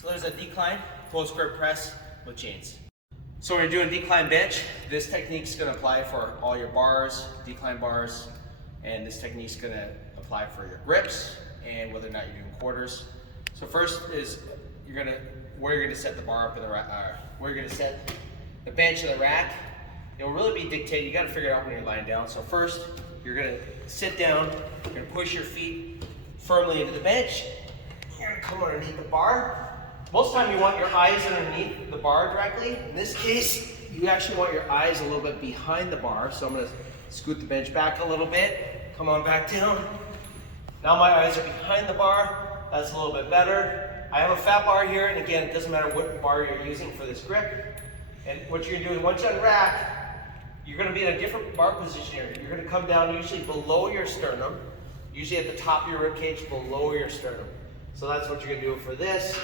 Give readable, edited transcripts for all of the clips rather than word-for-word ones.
So there's a decline, close grip press with chains. So when you're doing decline bench, this technique is going to apply for all your bars, decline bars, and this technique is going to apply for your grips and whether or not you're doing quarters. So first is where you're going to set the bar up in the where you're going to set the bench in the rack. It will really be dictated. You got to figure it out when you're lying down. So first, you're going to sit down. You're going to push your feet firmly into the bench. You're going to come underneath the bar. Most of the time you want your eyes underneath the bar directly. In this case, you actually want your eyes a little bit behind the bar. So I'm going to scoot the bench back a little bit. Come on back down. Now my eyes are behind the bar. That's a little bit better. I have a fat bar here, and again, it doesn't matter what bar you're using for this grip. And what you're going to do is once you unrack, you're going to be in a different bar position here. You're going to come down usually below your sternum, usually at the top of your rib cage, below your sternum. So that's what you're going to do for this.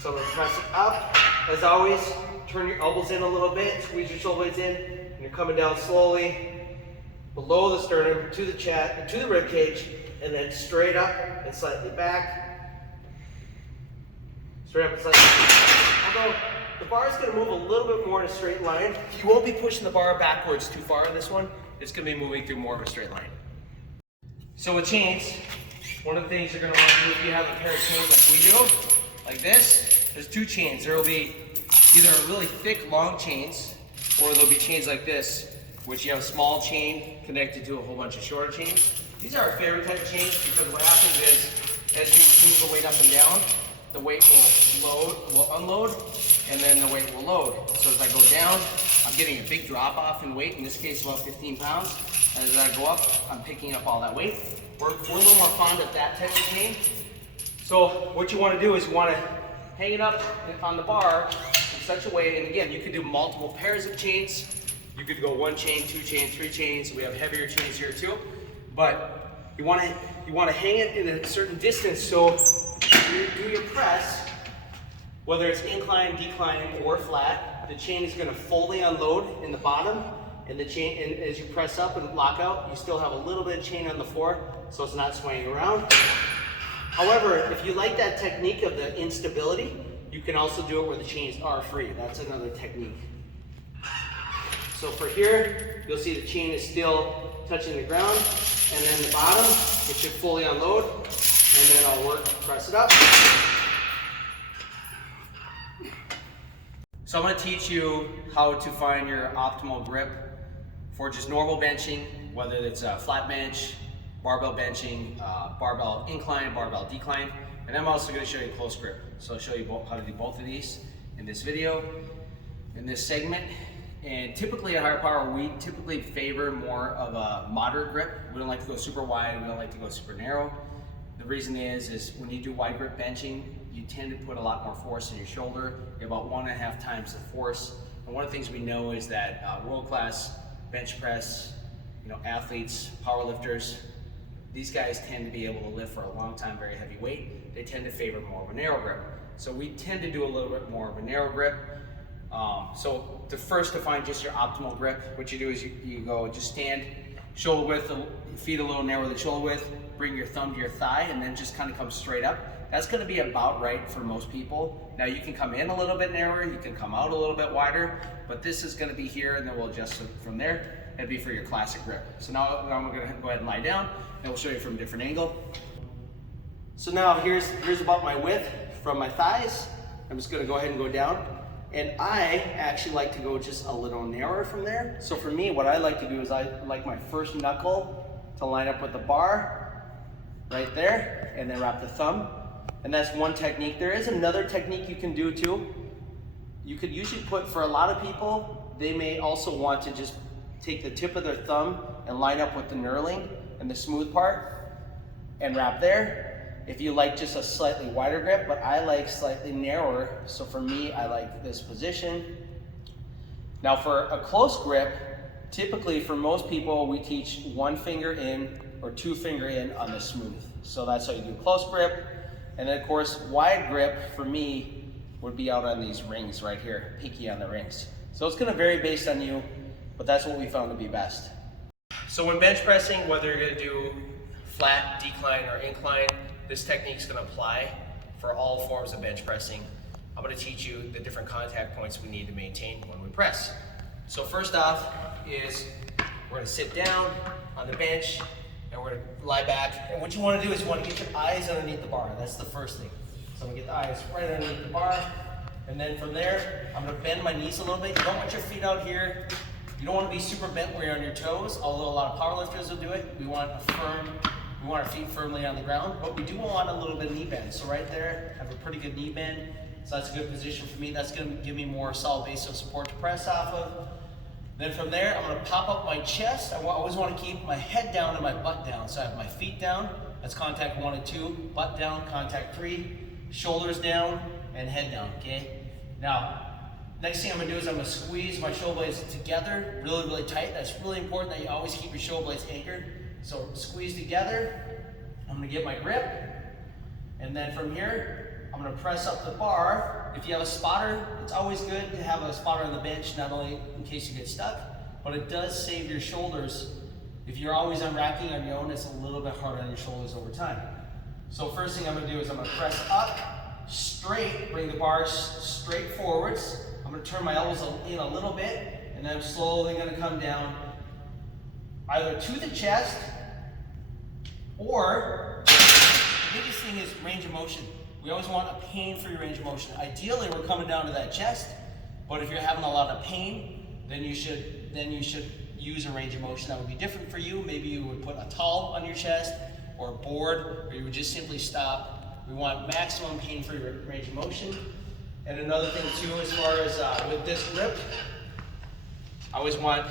So I'm going to press it up. As always, turn your elbows in a little bit, squeeze your shoulder blades in, and you're coming down slowly below the sternum to the chest, to the rib cage, and then straight up and slightly back. Straight up and slightly back. Although the bar is going to move a little bit more in a straight line, you won't be pushing the bar backwards too far on this one. It's going to be moving through more of a straight line. So with chains, one of the things you're going to want to do if you have a pair of chains like we do, like this, there's two chains. There will be either really thick, long chains, or there'll be chains like this, which you have a small chain connected to a whole bunch of shorter chains. These are our favorite type of chains because what happens is, as you move the weight up and down, the weight will unload, and then the weight will load. So as I go down, I'm getting a big drop off in weight, in this case about 15 pounds. And as I go up, I'm picking up all that weight. We're a little more fond of that type of chain. So what you want to do is you want to hang it up on the bar in such a way, and again, you could do multiple pairs of chains. You could go one chain, two chains, three chains. We have heavier chains here too. But you want to hang it in a certain distance so when you do your press, whether it's incline, decline, or flat, the chain is going to fully unload in the bottom, and the chain, and as you press up and lock out, you still have a little bit of chain on the floor, so it's not swaying around. However, if you like that technique of the instability, you can also do it where the chains are free. That's another technique. So for here, you'll see the chain is still touching the ground, and then the bottom, it should fully unload, and then I'll press it up. So I'm going to teach you how to find your optimal grip for just normal benching, whether it's a flat bench, barbell benching, barbell incline, barbell decline, and I'm also going to show you close grip. So I'll show you how to do both of these in this video, in this segment. And typically at Higher Power, we typically favor more of a moderate grip. We don't like to go super wide, we don't like to go super narrow. The reason is when you do wide grip benching, you tend to put a lot more force in your shoulder, about 1.5 times the force. And one of the things we know is that world-class bench press, athletes, power lifters, these guys tend to be able to lift for a long time, very heavy weight. They tend to favor more of a narrow grip. So we tend to do a little bit more of a narrow grip. So to find just your optimal grip, what you do is you go just stand shoulder width, feet a little narrower than shoulder width, bring your thumb to your thigh, and then just kind of come straight up. That's going to be about right for most people. Now you can come in a little bit narrower, you can come out a little bit wider, but this is going to be here, and then we'll adjust it from there. It'd be for your classic grip. So now I'm going to go ahead and lie down, and we'll show you from a different angle. So now here's about my width from my thighs. I'm just going to go ahead and go down. And I actually like to go just a little narrower from there. So for me, what I like to do is I like my first knuckle to line up with the bar right there, and then wrap the thumb. And that's one technique. There is another technique you can do too. You could usually for a lot of people, they may also want to just take the tip of their thumb and line up with the knurling and the smooth part and wrap there. If you like just a slightly wider grip, but I like slightly narrower, so for me, I like this position. Now for a close grip, typically for most people, we teach 1 finger in or 2 finger in on the smooth. So that's how you do close grip. And then of course, wide grip for me would be out on these rings right here, peaky on the rings. So it's gonna vary based on you, but that's what we found to be best. So when bench pressing, whether you're gonna do flat, decline, or incline, this technique is going to apply for all forms of bench pressing. I'm going to teach you the different contact points we need to maintain when we press. So first off is we're going to sit down on the bench and we're going to lie back. And what you want to do is you want to get your eyes underneath the bar. That's the first thing. So I'm going to get the eyes right underneath the bar. And then from there, I'm going to bend my knees a little bit. You don't want your feet out here. You don't want to be super bent where you're on your toes, although a lot of powerlifters will do it. We want our feet firmly on the ground, but we do want a little bit of knee bend. So right there, I have a pretty good knee bend. So that's a good position for me. That's going to give me more solid base of support to press off of. Then from there, I'm going to pop up my chest. I always want to keep my head down and my butt down. So I have my feet down. That's contact 1 and 2. Butt down, contact 3. Shoulders down and head down, okay? Now, next thing I'm going to do is I'm going to squeeze my shoulder blades together really, really tight. That's really important that you always keep your shoulder blades anchored. So squeeze together. I'm going to get my grip. And then from here, I'm going to press up the bar. If you have a spotter, it's always good to have a spotter on the bench, not only in case you get stuck, but it does save your shoulders. If you're always unracking on your own, it's a little bit harder on your shoulders over time. So first thing I'm going to do is I'm going to press up, straight, bring the bars straight forwards. I'm going to turn my elbows in a little bit, and then I'm slowly going to come down either to the chest, or the biggest thing is range of motion. We always want a pain-free range of motion. Ideally, we're coming down to that chest, but if you're having a lot of pain, then you should use a range of motion that would be different for you. Maybe you would put a towel on your chest, or a board, or you would just simply stop. We want maximum pain-free range of motion. And another thing too, as far as with this grip, I always want,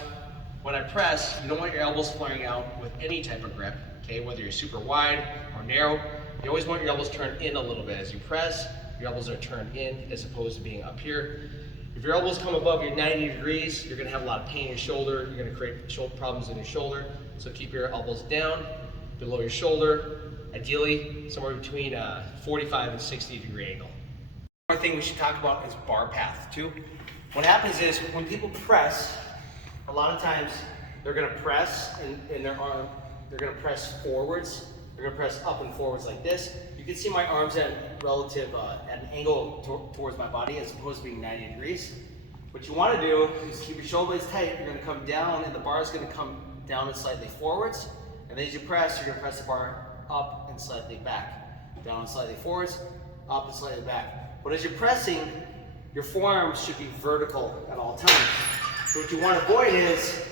when I press, you don't want your elbows flaring out with any type of grip, okay? Whether you're super wide or narrow, you always want your elbows turned in a little bit. As you press, your elbows are turned in as opposed to being up here. If your elbows come above your 90 degrees, you're gonna have a lot of pain in your shoulder. You're gonna create shoulder problems in your shoulder. So keep your elbows down, below your shoulder, ideally somewhere between a 45 and 60 degree angle. Another thing we should talk about is bar path too. What happens is when people press, a lot of times they're gonna press in their arm, they're gonna press forwards, they're gonna press up and forwards like this. You can see my arms at an angle towards my body as opposed to being 90 degrees. What you wanna do is keep your shoulder blades tight. You're gonna come down and the bar is gonna come down and slightly forwards. And then as you press, you're gonna press the bar up and slightly back. Down and slightly forwards, up and slightly back. But as you're pressing, your forearms should be vertical at all times. So what you want to avoid is,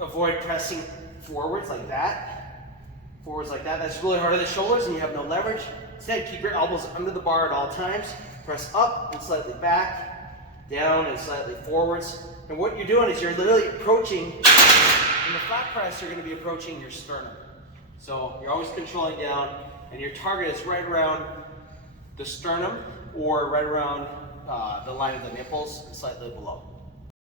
avoid pressing forwards like that. Forwards like that. That's really hard on the shoulders and you have no leverage. Instead, keep your elbows under the bar at all times. Press up and slightly back, down and slightly forwards. And what you're doing is you're literally approaching, in the flat press, you're going to be approaching your sternum. So you're always controlling down and your target is right around the sternum or right around the line of the nipples and slightly below.